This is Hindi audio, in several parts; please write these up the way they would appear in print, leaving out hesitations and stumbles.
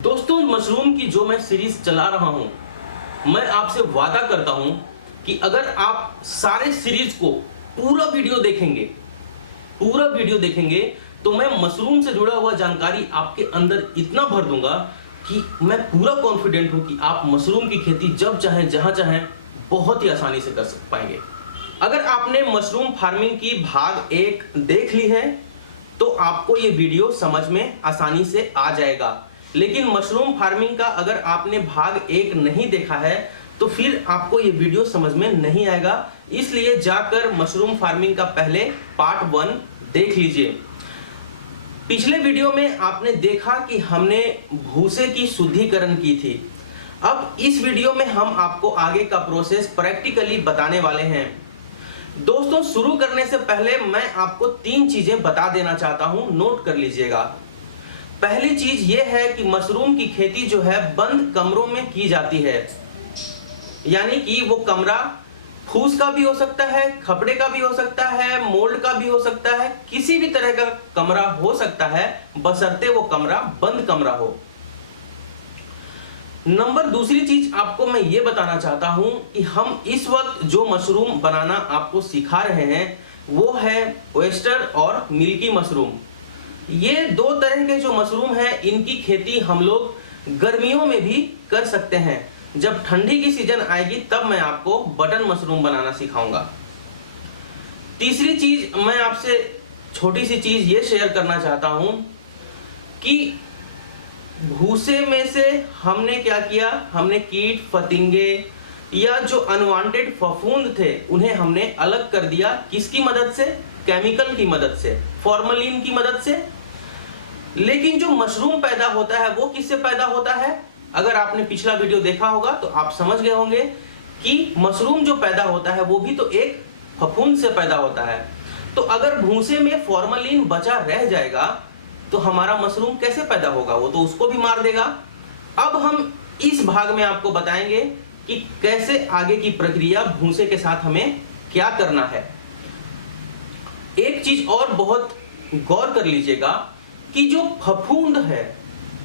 दोस्तों, मशरूम की जो मैं सीरीज चला रहा हूं, मैं आपसे वादा करता हूं कि अगर आप सारे सीरीज को पूरा वीडियो देखेंगे तो मैं मशरूम से जुड़ा हुआ जानकारी आपके अंदर इतना भर दूंगा कि मैं पूरा कॉन्फिडेंट हूं कि आप मशरूम की खेती जब चाहें जहां चाहें बहुत ही आसानी से कर पाएंगे। अगर आपने मशरूम फार्मिंग की भाग 1 देख ली है तो आपको ये वीडियो समझ में आसानी से आ जाएगा, लेकिन मशरूम फार्मिंग का अगर आपने भाग 1 नहीं देखा है तो फिर आपको ये वीडियो समझ में नहीं आएगा। इसलिए जाकर मशरूम फार्मिंग का पहले पार्ट 1 देख लीजिए। पिछले वीडियो में आपने देखा कि हमने भूसे की शुद्धिकरण की थी। अब इस वीडियो में हम आपको आगे का प्रोसेस प्रैक्टिकली बताने वाले हैं। दोस्तों, शुरू करने से पहले मैं आपको 3 चीजें बता देना चाहता हूं, नोट कर लीजिएगा। पहली चीज यह है कि मशरूम की खेती जो है बंद कमरों में की जाती है, यानी कि वो कमरा फूस का भी हो सकता है, खपड़े का भी हो सकता है, मोल्ड का भी हो सकता है, किसी भी तरह का कमरा हो सकता है, बशर्ते वो कमरा बंद कमरा हो। दूसरी चीज आपको मैं ये बताना चाहता हूं कि हम इस वक्त जो मशरूम बनाना आपको सिखा रहे हैं वो है ओयस्टर और मिल्की मशरूम। ये 2 तरह के जो मशरूम हैं, इनकी खेती हम लोग गर्मियों में भी कर सकते हैं। जब ठंडी की सीजन आएगी तब मैं आपको बटन मशरूम बनाना सिखाऊंगा। तीसरी चीज मैं आपसे छोटी सी चीज ये शेयर करना चाहता हूं कि भूसे में से हमने क्या किया, हमने कीट फतिंगे या जो अनवांटेड फफूंद थे उन्हें हमने अलग कर दिया। किसकी मदद से? केमिकल की मदद से, फॉर्मलिन की मदद से। लेकिन जो मशरूम पैदा होता है वो किससे पैदा होता है? अगर आपने पिछला वीडियो देखा होगा तो आप समझ गए होंगे कि मशरूम जो पैदा होता है वो भी तो एक फफूंद से पैदा होता है। तो अगर भूसे में फॉर्मलिन बचा रह जाएगा तो हमारा मशरूम कैसे पैदा होगा? वो तो उसको भी मार देगा। अब हम इस भाग में आपको बताएंगे कि कैसे आगे की प्रक्रिया भूसे के साथ हमें क्या करना है। एक चीज और बहुत गौर कर लीजिएगा कि जो फफूंद है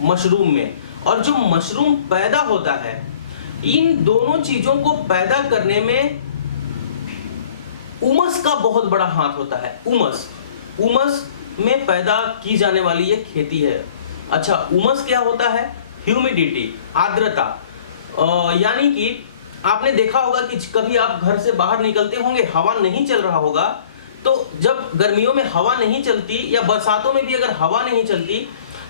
मशरूम में और जो मशरूम पैदा होता है, इन दोनों चीजों को पैदा करने में उमस का बहुत बड़ा हाथ होता है। उमस में पैदा की जाने वाली ये खेती है। अच्छा, उमस क्या होता है? ह्यूमिडिटी, आर्द्रता। यानी कि आपने देखा होगा कि कभी आप घर से बाहर निकलते होंगे, हवा नहीं चल रहा होगा, तो जब गर्मियों में हवा नहीं चलती या बरसातों में भी अगर हवा नहीं चलती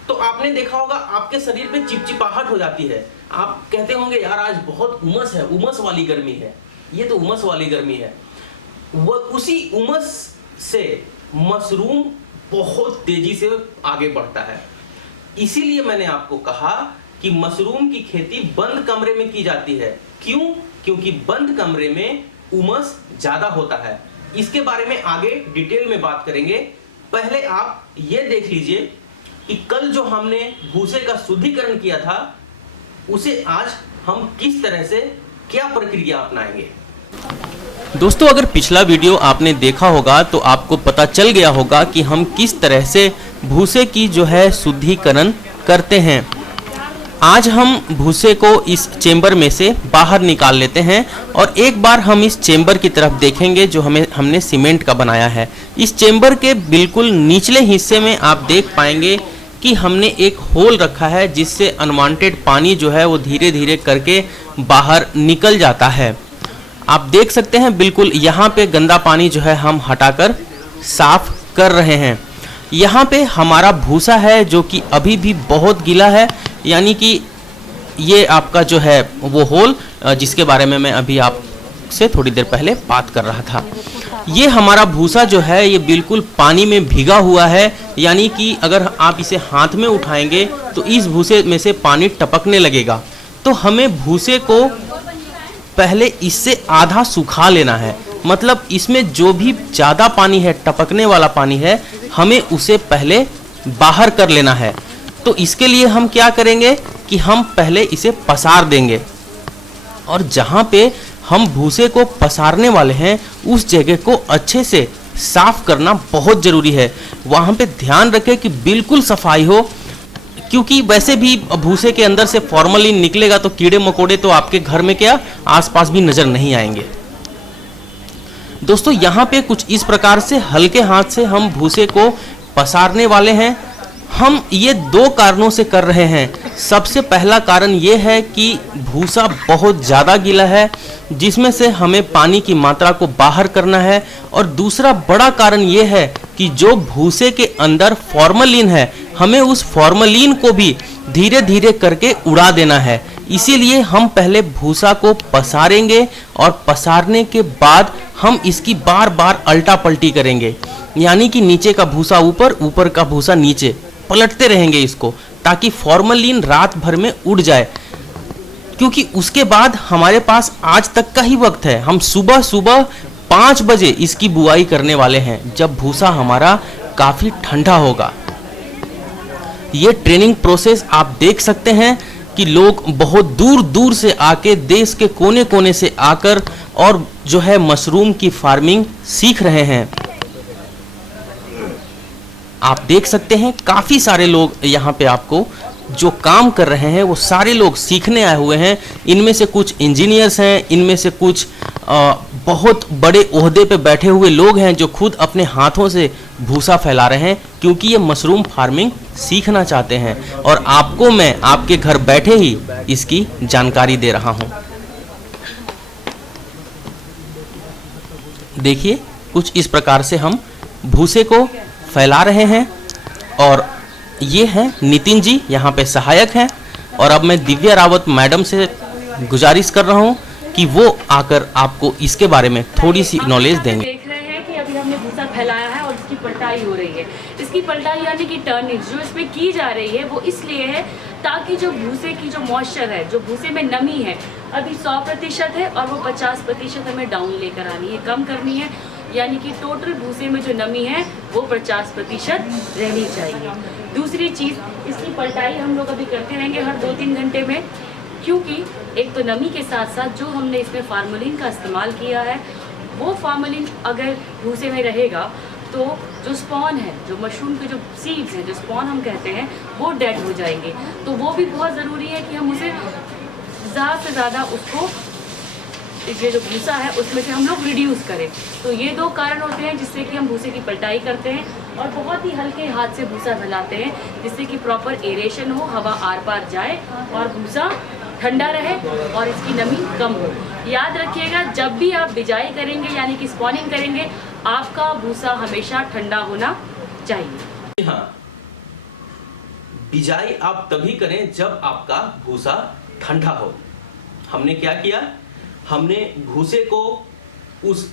तो आपने देखा होगा आपके शरीर पे चिपचिपाहट हो जाती है। आप कहते होंगे यार आज बहुत उमस है, उमस वाली गर्मी है। ये तो उमस वाली गर्मी है। वो उसी उमस से मशरूम बहुत तेजी से आगे बढ़ता है। इसीलिए मैंने आपको कहा कि मशरूम की खेती बंद कमरे में की जाती है। क्यों? क्योंकि बंद कमरे में उमस ज्यादा होता है। इसके बारे में आगे डिटेल में बात करेंगे। पहले आप ये देख लीजिए कि कल जो हमने भूसे का शुद्धिकरण किया था उसे आज हम किस तरह से क्या प्रक्रिया अपनाएंगे। दोस्तों, अगर पिछला वीडियो आपने देखा होगा तो आपको पता चल गया होगा कि हम किस तरह से भूसे की जो है शुद्धिकरण करते हैं। आज हम भूसे को इस चेंबर में से बाहर निकाल लेते हैं और एक बार हम इस चेंबर की तरफ देखेंगे जो हमने सीमेंट का बनाया है। इस चेंबर के बिल्कुल निचले हिस्से में आप देख पाएंगे कि हमने एक होल रखा है जिससे अनवांटेड पानी जो है वो धीरे धीरे करके बाहर निकल जाता है। आप देख सकते हैं बिल्कुल यहाँ पे गंदा पानी जो है हम हटाकर साफ कर रहे हैं। यहाँ पे हमारा भूसा है जो कि अभी भी बहुत गीला है, यानी कि ये आपका जो है वो होल जिसके बारे में मैं अभी आपसे थोड़ी देर पहले बात कर रहा था। ये हमारा भूसा जो है ये बिल्कुल पानी में भीगा हुआ है, यानी कि अगर आप इसे हाथ में उठाएंगे तो इस भूसे में से पानी टपकने लगेगा। तो हमें भूसे को पहले इससे आधा सुखा लेना है। मतलब इसमें जो भी ज़्यादा पानी है, टपकने वाला पानी है, हमें उसे पहले बाहर कर लेना है। तो इसके लिए हम क्या करेंगे कि हम पहले इसे पसार देंगे और जहाँ पे हम भूसे को पसारने वाले हैं उस जगह को अच्छे से साफ करना बहुत ज़रूरी है। वहाँ पे ध्यान रखें कि बिल्कुल सफाई हो, क्योंकि वैसे भी भूसे के अंदर से फॉर्मलिन निकलेगा तो कीड़े मकोड़े तो आपके घर में क्या आसपास भी नजर नहीं आएंगे। दोस्तों यहाँ पे कुछ इस प्रकार से हल्के हाथ से हम भूसे को पसारने वाले हैं। हम ये दो कारणों से कर रहे हैं। सबसे पहला कारण ये है कि भूसा बहुत ज़्यादा गीला है, जिसमें से हमें पानी की मात्रा को बाहर करना है। और दूसरा बड़ा कारण ये है कि जो भूसे के अंदर फॉर्मलिन है, हमें उस फॉर्मलिन को भी धीरे धीरे करके उड़ा देना है। इसीलिए हम पहले भूसा को पसारेंगे और पसारने के बाद हम इसकी बार बार अल्टा पलटी करेंगे, यानी कि नीचे का भूसा ऊपर, ऊपर का भूसा नीचे, पलटते रहेंगे इसको, ताकि फॉर्मलिन रात भर में उड़ जाए। क्योंकि उसके बाद हमारे पास आज तक का ही वक्त है। हम सुबह सुबह 5 बजे इसकी बुआई करने वाले हैं, जब भूसा हमारा काफ़ी ठंडा होगा। ये ट्रेनिंग प्रोसेस आप देख सकते हैं कि लोग बहुत दूर दूर से आके, देश के कोने कोने से आकर और जो है मशरूम की फार्मिंग सीख रहे हैं। आप देख सकते हैं काफ़ी सारे लोग यहाँ पे आपको जो काम कर रहे हैं वो सारे लोग सीखने आए हुए हैं। इनमें से कुछ इंजीनियर्स हैं, इनमें से कुछ बहुत बड़े ओहदे पे बैठे हुए लोग हैं जो खुद अपने हाथों से भूसा फैला रहे हैं, क्योंकि ये मशरूम फार्मिंग सीखना चाहते हैं। और आपको मैं आपके घर बैठे ही इसकी जानकारी दे रहा हूँ। देखिए कुछ इस प्रकार से हम भूसे को फैला रहे हैं। और ये हैं नितिन जी, यहाँ पे सहायक हैं। और अब मैं दिव्या रावत मैडम से गुजारिश कर रहा हूँ कि वो आकर आपको इसके बारे में थोड़ी सी नॉलेज देंगे। देख रहे हैं कि अभी हमने भूसा फैलाया है और इसकी पलटाई हो रही है। इसकी पलटाई यानी कि टर्निंग जो इसमें की जा रही है वो इसलिए है ताकि जो भूसे की जो मॉइस्चर है, जो भूसे में नमी है, अभी 100% है और वो 50% हमें डाउन लेकर आनी है, कम करनी है। यानी कि टोटल भूसे में जो नमी है वो 50% रहनी चाहिए। दूसरी चीज़, इसकी पलटाई हम लोग अभी करते रहेंगे हर 2-3 घंटे में, क्योंकि एक तो नमी के साथ साथ जो हमने इसमें फार्मलिन का इस्तेमाल किया है, वो फार्मलिन अगर भूसे में रहेगा तो जो स्पॉन है, जो मशरूम के जो सीड्स हैं, जो स्पॉन हम कहते हैं, वो डेड हो जाएंगे। तो वो भी बहुत ज़रूरी है कि हम उसे ज़्यादा से ज़्यादा उसको, ये जो भूसा है उसमें से हम लोग रिड्यूस करें। तो ये दो कारण होते हैं जिससे कि हम भूसे की पलटाई करते हैं और बहुत ही हल्के हाथ से भूसा फैलाते हैं, जिससे कि प्रॉपर एरेशन हो, हवा आर पार जाए और भूसा ठंडा रहे और इसकी नमी कम हो। याद रखिएगा, जब भी आप बिजाई करेंगे यानी कि स्पॉनिंग करेंगे, आपका भूसा हमेशा ठंडा होना चाहिए। हाँ, बिजाई आप तभी करें जब आपका भूसा ठंडा हो। हमने क्या किया, हमने भूसे को उस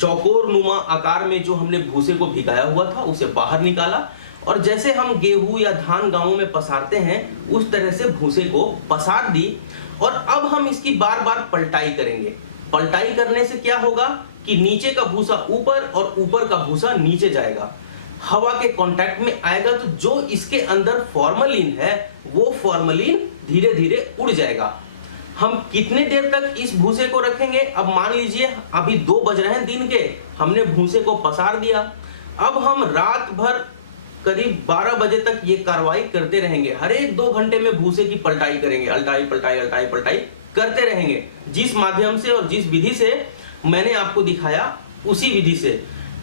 चौकोर नुमा आकार में जो हमने भूसे को भिगाया हुआ था उसे बाहर निकाला, और जैसे हम गेहूं या धान गांवों में पसारते हैं उस तरह से भूसे को पसार दी। और अब हम इसकी बार बार पलटाई करेंगे। पलटाई करने से क्या होगा कि नीचे का भूसा ऊपर और ऊपर का भूसा नीचे जाएगा, हवा के कांटेक्ट में आएगा, तो जो इसके अंदर फॉर्मलिन है वो फॉर्मलिन धीरे धीरे उड़ जाएगा। हम कितने देर तक इस भूसे को रखेंगे? अब मान लीजिए अभी 2 बज रहे हैं दिन के, हमने भूसे को पसार दिया। अब हम रात भर करीब 12 बजे तक ये कार्रवाई करते रहेंगे। हर एक 2 घंटे में भूसे की पलटाई करेंगे, अल्टाई पलटाई अल्टाई पलटाई करते रहेंगे। जिस माध्यम से और जिस विधि से मैंने आपको दिखाया उसी विधि से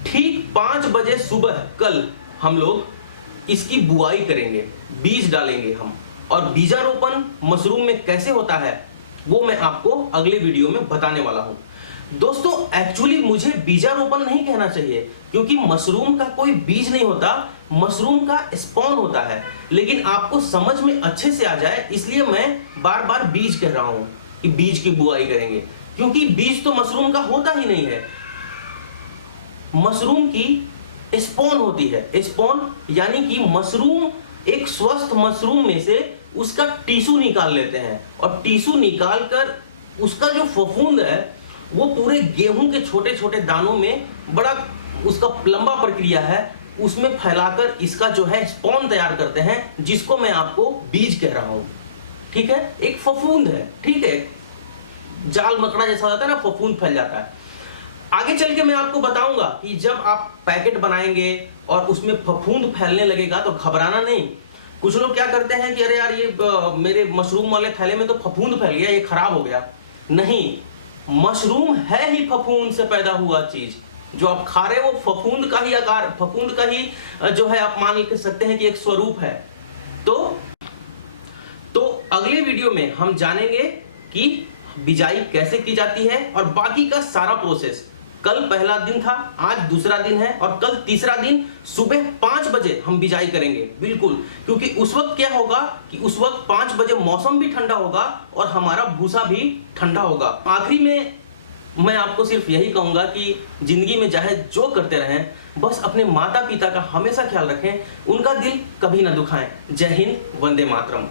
ठीक 5 बजे सुबह कल हम लोग इसकी बुआई करेंगे, बीज डालेंगे हम। और बीजारोपण मशरूम में कैसे होता है वो मैं आपको अगले वीडियो में बताने वाला हूं। दोस्तों एक्चुअली मुझे बीजारोपण नहीं कहना चाहिए, क्योंकि मशरूम का कोई बीज नहीं होता, मशरूम का स्पॉन होता है। लेकिन आपको समझ में अच्छे से आ जाए इसलिए मैं बार बार बीज कह रहा हूं कि बीज की बुआई करेंगे, क्योंकि बीज तो मशरूम का होता ही नहीं है। मशरूम की स्पॉन होती है। स्पॉन यानी कि मशरूम, एक स्वस्थ मशरूम में से उसका टिश्यू निकाल लेते हैं, और टिश्यू निकाल कर उसका जो फफूंद है वो पूरे गेहूं के छोटे छोटे दानों में, बड़ा उसका लंबा प्रक्रिया है, उसमें फैलाकर इसका जो है स्पॉन तैयार करते हैं, जिसको मैं आपको बीज कह रहा हूं। ठीक है, एक फफूंद है। ठीक है, जाल मकड़ा जैसा होता है ना, फफूंद फैल जाता है। आगे चल के मैं आपको बताऊंगा कि जब आप पैकेट बनाएंगे और उसमें फफूंद फैलने लगेगा तो घबराना नहीं। कुछ लोग क्या करते हैं कि अरे यार ये मेरे मशरूम वाले थैले में तो फफूंद फैल गया, ये खराब हो गया। नहीं, मशरूम है ही फफूंद से पैदा हुआ चीज। जो आप खा रहे हो वो फफूंद का ही आकार, फफूंद का ही जो है आप मान सकते हैं कि एक स्वरूप है। तो अगले वीडियो में हम जानेंगे कि बिजाई कैसे की जाती है और बाकी का सारा प्रोसेस। कल पहला दिन था, आज दूसरा दिन है और कल तीसरा दिन सुबह 5 बजे हम बिजाई करेंगे। बिल्कुल, क्योंकि उस वक्त क्या होगा कि उस वक्त 5 बजे मौसम भी ठंडा होगा और हमारा भूसा भी ठंडा होगा। आखिरी में मैं आपको सिर्फ यही कहूंगा कि जिंदगी में चाहे जो करते रहें, बस अपने माता पिता का हमेशा ख्याल रखें, उनका दिल कभी ना दुखाएं। जय हिंद, वंदे मातरम।